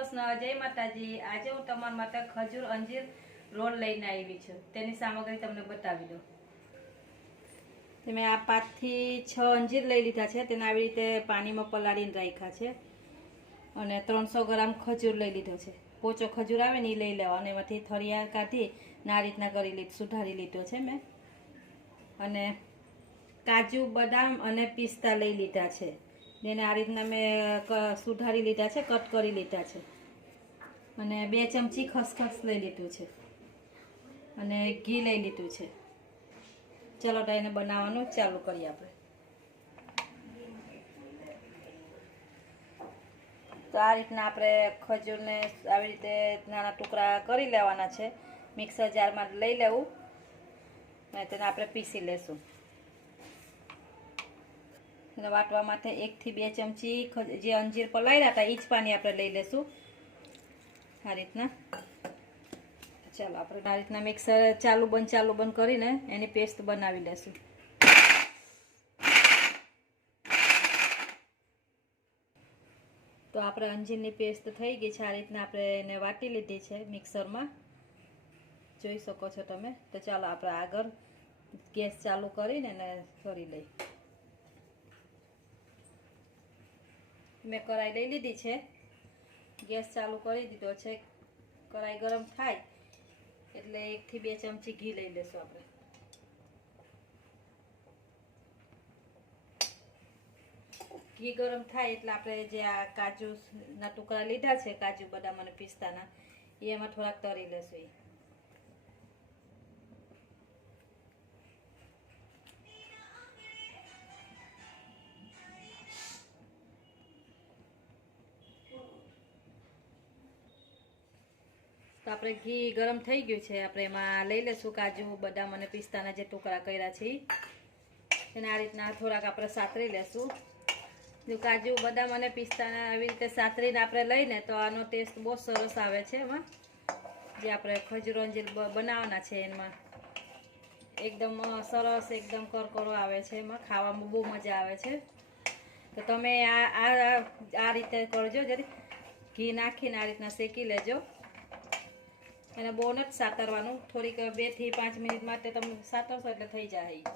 કૃષ્ણ જય માતાજી. આજે હું તમારા માટે ખજૂર અંજીર રોલ લઈને આવી છું. તેની સામગ્રી તમને બતાવી દઉં. મેં આ પાંચથી છ અંજીર લઈ લીધા છે. તેને આવી રીતે પાણીમાં પલાળીને રાખ્યા છે. અને ત્રણસો ગ્રામ ખજૂર લઈ લીધો છે. પોચો ખજૂર આવે ને એ લઈ લેવા. અને એમાંથી થળિયા કાઢી ને રીતના કરી લીધું, સુધારી લીધો છે મેં. અને કાજુ, બદામ અને પિસ્તા લઈ લીધા છે. તેને આ રીતના મેં સુધારી લીધા છે, કટ કરી લીધા છે. અને બે ચમચી ખસખસ લઈ લીધું છે. અને ઘી લઈ લીધું છે. ચલો તો એને બનાવવાનું ચાલુ કરીએ આપણે. તો આ રીતના આપણે ખજૂરને આવી રીતે નાના ટુકડા કરી લેવાના છે. મિક્સર જારમાં લઈ લેવું. અને તેને આપણે પીસી લેશું. એને વાટવા માટે એકથી બે ચમચી જે અંજીર પલાળ્યા હતા એ જ પાણી આપણે લઈ લેશું. આ રીતના. ચાલો, આપણે આ રીતના મિક્સર ચાલુ બંધ ચાલુ બંધ કરીને એની પેસ્ટ બનાવી લેશું. તો આપણે અંજીરની પેસ્ટ થઈ ગઈ છે, આ રીતના આપણે એને વાટી લીધી છે મિક્સરમાં. જોઈ શકો છો તમે. તો ચાલો, આપણે આગળ ગેસ ચાલુ કરીને એને કરી લઈ મેં કરાઈ લઈ લીધી છે. ગેસ ચાલુ કરી દીધો છે. કરાઈ ગરમ થાય એટલે એકથી બે ચમચી ઘી લઈ લેશું આપણે. ઘી ગરમ થાય એટલે આપણે જે આ કાજુના ટુકડા લીધા છે, કાજુ બદામ અને પિસ્તાના એ એમાં થોડાક તરી લેશું આપણે ઘી ગરમ થઈ ગયું છે. આપણે એમાં લઈ લઈશું કાજુ, બદામ અને પિસ્તાના જે ટુકડા કર્યા છે. એને આ રીતના થોડાક આપણે સાતરી લેશું. જો કાજુ, બદામ અને પિસ્તાના આવી રીતે સાતરીને આપણે લઈને તો આનો ટેસ્ટ બહુ સરસ આવે છે એમાં. જે આપણે ખજૂર જે બનાવવાના છે એમાં. એકદમ સરસ, એકદમ કરકરો આવે છે એમાં. ખાવામાં બહુ મજા આવે છે. તો તમે આ- આ રીતે કરજો. જરી ઘી નાખીને આ રીતના શેકી લેજો. એને બહુ નથી સાતરવાનું. થોડીક બેથી પાંચ મિનિટ માટે તમે સાતરશો એટલે થઈ જાય.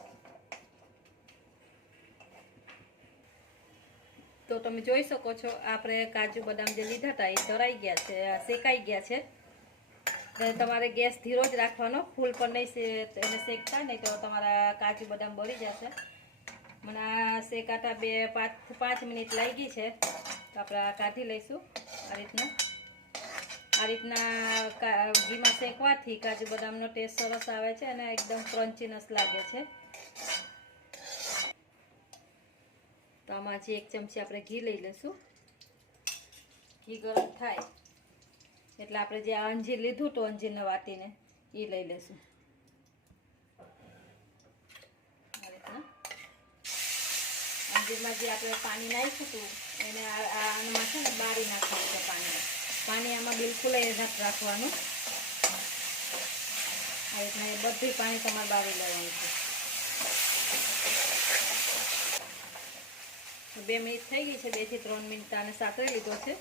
તો તમે જોઈ શકો છો, આપણે કાજુ બદામ જે લીધા હતા એ ધરાઈ ગયા છે શેકાઈ ગયા છે. તમારે ગેસ ધીરો જ રાખવાનો, ફૂલ પણ નહીં એને શેકતા, નહીં તો તમારા કાજુ બદામ બળી જશે. મને આ શેકાતા બે પાંચ પાંચ મિનિટ લાગી છે. તો આપણે કાઢી લઈશું આ રીતના. આ રીતના ઘીમાં શેકવાથી કાજુ બદામનો ટેસ્ટ સરસ આવે છે અને એકદમ ક્રન્ચીનસ લાગે છે. તો આમાંથી એક ચમચી આપણે ઘી લઈ લઈશું. ઘી ગરમ થાય. એટલે આપણે જે અંજીર લીધું હતું અંજીરને વાટીને એ લઈ લઈશું. અંજીરમાં જે આપણે પાણી નાખ્યું હતું, એને આ આમાં છે ને બારી નાખવાનું છે પાણી પાણી આમાં બિલકુલ નથી રાખવાનું. આ રીતના એ બધું પાણી તમારે બાળી લેવાનું છે. બે મિનિટ થઈ ગઈ છે બેથી ત્રણ મિનિટ આને સાતરી લીધો છે.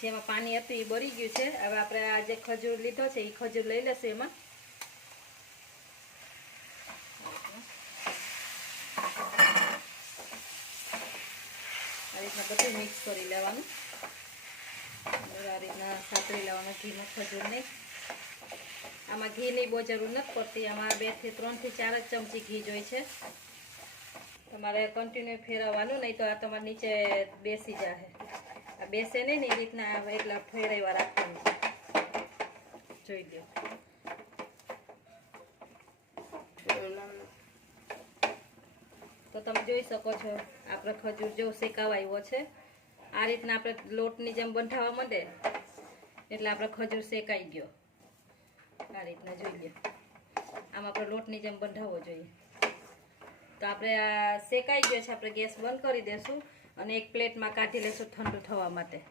જેમાં પાણી હતું એ બળી ગયું છે. હવે આપણે આ જે ખજૂર લીધો છે, એ ખજૂર લઈ લેશું એમાં. આ રીતના બધું મિક્સ કરી લેવાનું. આ રીતના સાતરી લેવાનું ઘીમાં ખજૂર નહીં. આમાં ઘીની બહુ જરૂર નથી પડતી. આમાં બેથી ત્રણથી ચાર જ ચમચી ઘી જોઈ છે. તમારે કન્ટિન્યુ ફેરવવાનું, નહીં તો આ તમારે નીચે બેસી જશે આ બેસે નહીં ને એ રીતના એટલા ફેરવવા રાખવાનું જોઈ લો તો તમે જોઈ શકો છો આપણે ખજૂર જેવો શેકાવા આવ્યો છે. આ રીતના આપણે લોટની જેમ બંધાવા માંડે, એટલે આપણે ખજૂર શેકાઈ ગયો. આ રીતના જોઈ લો આમ આપણે લોટની જેમ બંધાવવો જોઈએ. તો આપણે આ શેકાઈ ગયો છે, આપણે ગેસ બંધ કરી દેશું અને એક પ્લેટમાં કાઢી લઈશું ઠંડુ થવા માટે.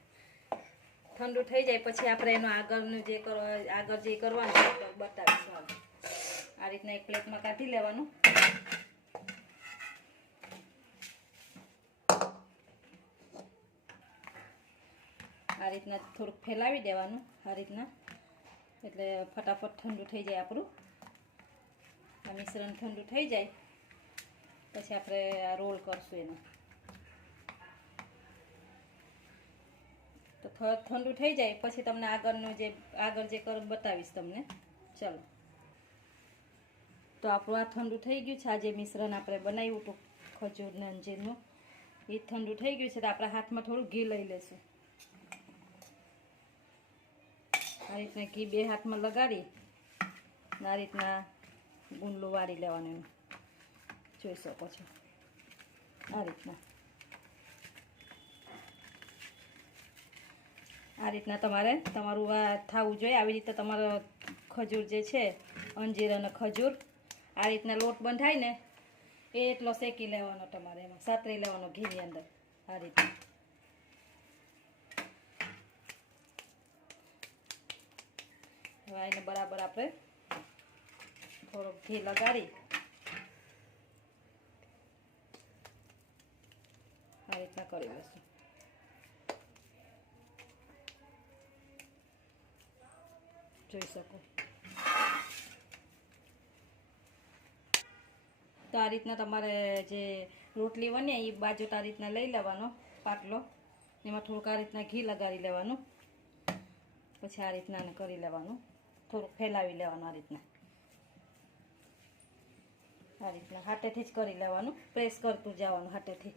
ઠંડુ થઈ જાય પછી આપણે એનો આગળનું જે કરો, આગળ જે કરવાનું બતાવીશું આ રીતના એક પ્લેટમાં કાઢી લેવાનું. આ રીતના થોડુંક ફેલાવી દેવાનું, આ રીતના. એટલે ફટાફટ ઠંડુ થઈ જાય આપણું. આ મિશ્રણ ઠંડુ થઈ જાય. પછી આપણે આ રોલ કરશું એનો. તો ઠંડુ થઈ જાય. પછી તમને આગળનું જે, આગળ જે કર બતાવીશ તમને. ચલો. તો આપણું આ ઠંડુ થઈ ગયું છે. આ જે મિશ્રણ આપણે બનાવ્યું હતું ખજૂર ને અંજીરનું, એ ઠંડુ થઈ ગયું છે. તો આપણા હાથમાં થોડું ઘી લઈ લેશું. આ રીતના ઘી બે હાથમાં લગાડી આ રીતના ગુંડલું વાળી લેવાનું જોઈ શકો છો. આ રીતના. આ રીતના તમારે તમારું આ થવું જોઈએ. આવી રીતે તમારો ખજૂર જે છે, અંજીર અને ખજૂર, આ રીતના લોટ બંધાય ને એ એટલો શેકી લેવાનો તમારે એમાં. સાતરી લેવાનો ઘીની અંદર. આ રીતે હવે એને બરાબર આપણે થોડોક ઘી લગાડી. આ રીતના કરી લઈશું. જોઈ શકો. તો આ રીતના તમારે જે રોટલી બને એ બાજુ આ રીતના લઈ લેવાનો પાટલો એમાં થોડુંક આ રીતના ઘી લગાડી લેવાનું. પછી આ રીતના કરી લેવાનું. થોડુંક ફેલાવી લેવાનું આ રીતના. આ રીતના હાટેથી જ કરી લેવાનું. પ્રેસ કરતું જવાનું હાટેથી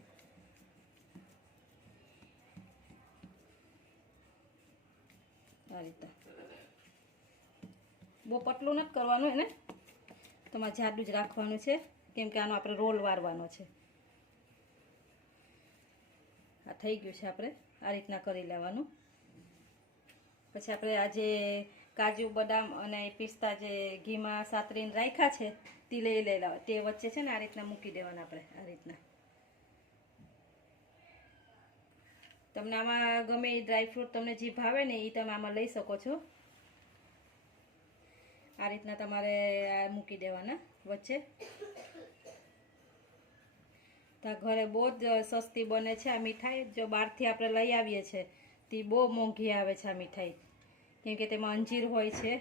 આ રીતના બહુ પતલું નથી કરવાનું એને. તમારે જાડું જ રાખવાનું છે. કેમ કે આનો આપણે રોલ વારવાનો છે. આ થઈ ગયું છે આપણે. આ રીતના કરી લેવાનું. પછી આપણે આ જે કાજુ, બદામ અને પિસ્તા જે ઘીમાં સાતરીને રાખ્યા છે, તે લઈ લાવ તે વચ્ચે છે ને આ રીતના મૂકી દેવાના આપણે, આ રીતના. તમને આમાં ગમે એ ડ્રાયફ્રૂટ તમને જે ભાવે ને એ તમે આમાં લઈ શકો છો. આ રીતના તમારે મૂકી દેવાના વચ્ચે. ઘરે બહુ જ સસ્તી બને છે આ મીઠાઈ. જો બહારથી આપણે લઈ આવીએ છીએ, તે બહુ મોંઘી આવે છે આ મીઠાઈ. કેમ કે તેમાં અંજીર હોય છે.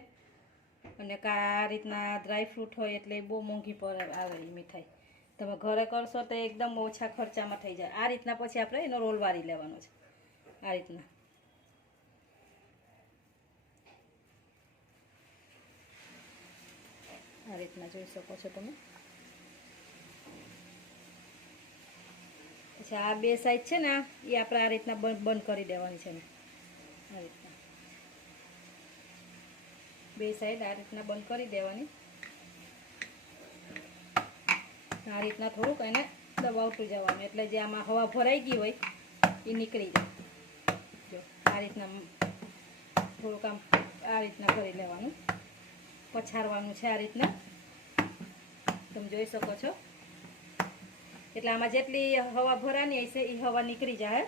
અને આ રીતના ડ્રાયફ્રૂટ હોય એટલે બહુ મોંઘી પર આવે એ મીઠાઈ. તમે ઘરે કરશો તો એકદમ ઓછા ખર્ચામાં થઈ જાય. આ રીતના પછી આપણે એનો રોલ વારી લેવાનો છે. આ રીતના. આ રીતના જોઈ શકો છો તમે. પછી આ બે સાઈડ છે ને એ આપણે આ રીતના બંધ કરી દેવાની છે આ રીતના. બે સાઈડ આ રીતના બંધ કરી દેવાની. આ રીતના થોડુંક એને દબાવતું જવાનું. એટલે જે આમાં હવા ભરાઈ ગઈ હોય એ નીકળી જાય. જો, આ રીતના થોડુંક આમ આ રીતના કરી લેવાનું. પછાડવાનું છે આ રીતના. તમે જોઈ શકો છો. એટલે આમાં જેટલી હવા ભરાની હશે એ હવા નીકળી જાય.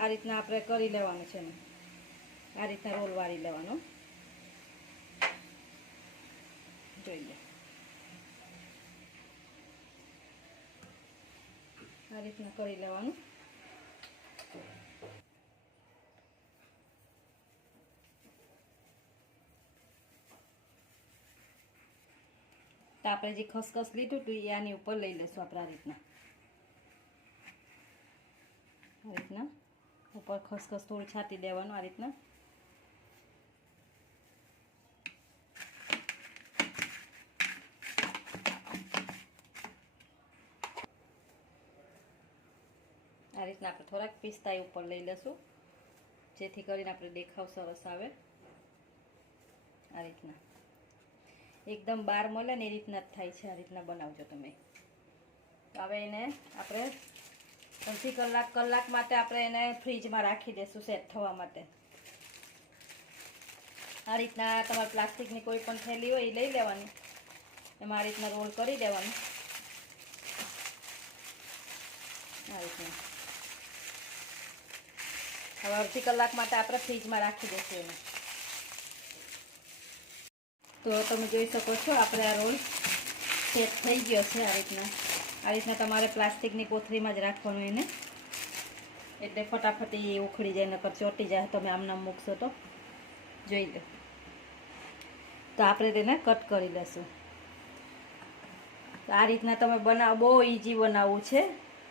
આ રીતના આપણે કરી લેવાનું છે આ રીતના રોલ વાળી લેવાનો. જોઈએ. આ રીતના કરી લેવાનું. તો આપણે જે ખસખસ લીધું હતું એ આની ઉપર લઈ લેશું આપણે આ રીતના. આ રીતના. ઉપર ખસખસ થોડું છાંટી દેવાનું આ રીતના. રીતના આપણે થોડાક પિસ્તા એ ઉપર લઈ લઈશું, જેથી કરીને આપણે દેખાવ સરસ આવે. આ રીતના. એકદમ બાર મળે ને એ રીતના જ થાય છે, આ રીતના બનાવજો તમે. હવે એને આપણે અડધી કલાક કલાક માટે આપણે એને ફ્રીજમાં રાખી દઈશું સેટ થવા માટે. આ રીતના તમારે પ્લાસ્ટિકની કોઈ પણ થેલી હોય એ લઈ લેવાની. એમાં આ રીતના રોલ કરી દેવાનું. આ રીતના. હવે અડધી કલાક માટે આપણે ફ્રીજમાં રાખી દઈશું એને. તો તમે જોઈ શકો છો, આપણે આ રોલ સેટ થઈ ગયો છે આ રીતના. આ રીતના તમારે પ્લાસ્ટિકની કોથળીમાં જ રાખવાનું એને. એટલે ફટાફટ એ ઉખડી જાય, નકર ચોટી જાય, તમે આમ નામ મૂકશો તો. જોઈ લો. તો આપણે તેને કટ કરી લઈશું આ રીતના તમે બનાવ, બહુ ઇઝી બનાવવું છે.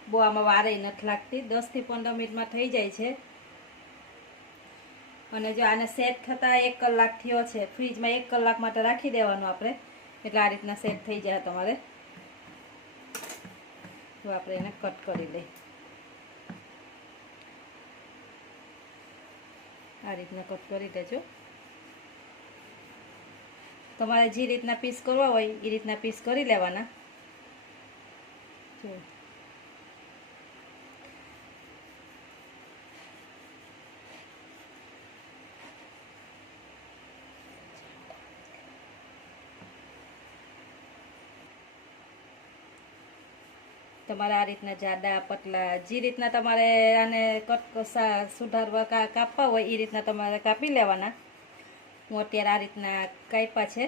બહુ આમાં વારે નથી લાગતી. દસથી પંદર મિનિટમાં થઈ જાય છે. અને જો આને સેટ થતાં એક કલાક થયો છે ફ્રીજમાં એક કલાક માટે રાખી દેવાનું આપણે. એટલે આ રીતના સેટ થઈ જાય તમારે. તો આપણે એને કટ કરી લઈએ આ રીતના કટ કરી દેજો. તમારે જે રીતના પીસ કરવા હોય, એ રીતના પીસ કરી લેવાના. જો. તમારે આ રીતના જાડા, પતલા, જે રીતના તમારે આને કટ કસા સુધારવા કાપવા હોય એ રીતના તમારે કાપી લેવાના. હું અત્યારે આ રીતના કાપ્યા છે.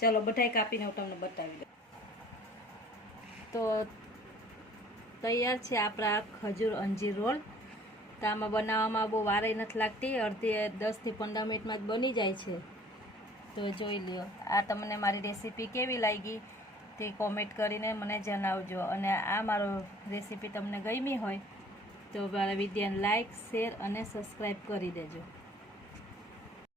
ચાલો, બધાય કાપીને હું તમને બતાવી દઉં. તો તૈયાર છે આપણા ખજૂર અંજીર રોલ. તો આમાં બનાવવામાં બહુ વારે નથી લાગતી. અડધી દસથી પંદર મિનિટમાં જ બની જાય છે. તો જોઈ લ્યો, આ તમને મારી રેસીપી કેવી લાગી? તે કોમેન્ટ કરીને મને જણાવજો. અને આ મારો રેસીપી તમને ગમી હોય તો મારા વિડીયોને લાઈક શેર અને સબસ્ક્રાઈબ કરી દેજો.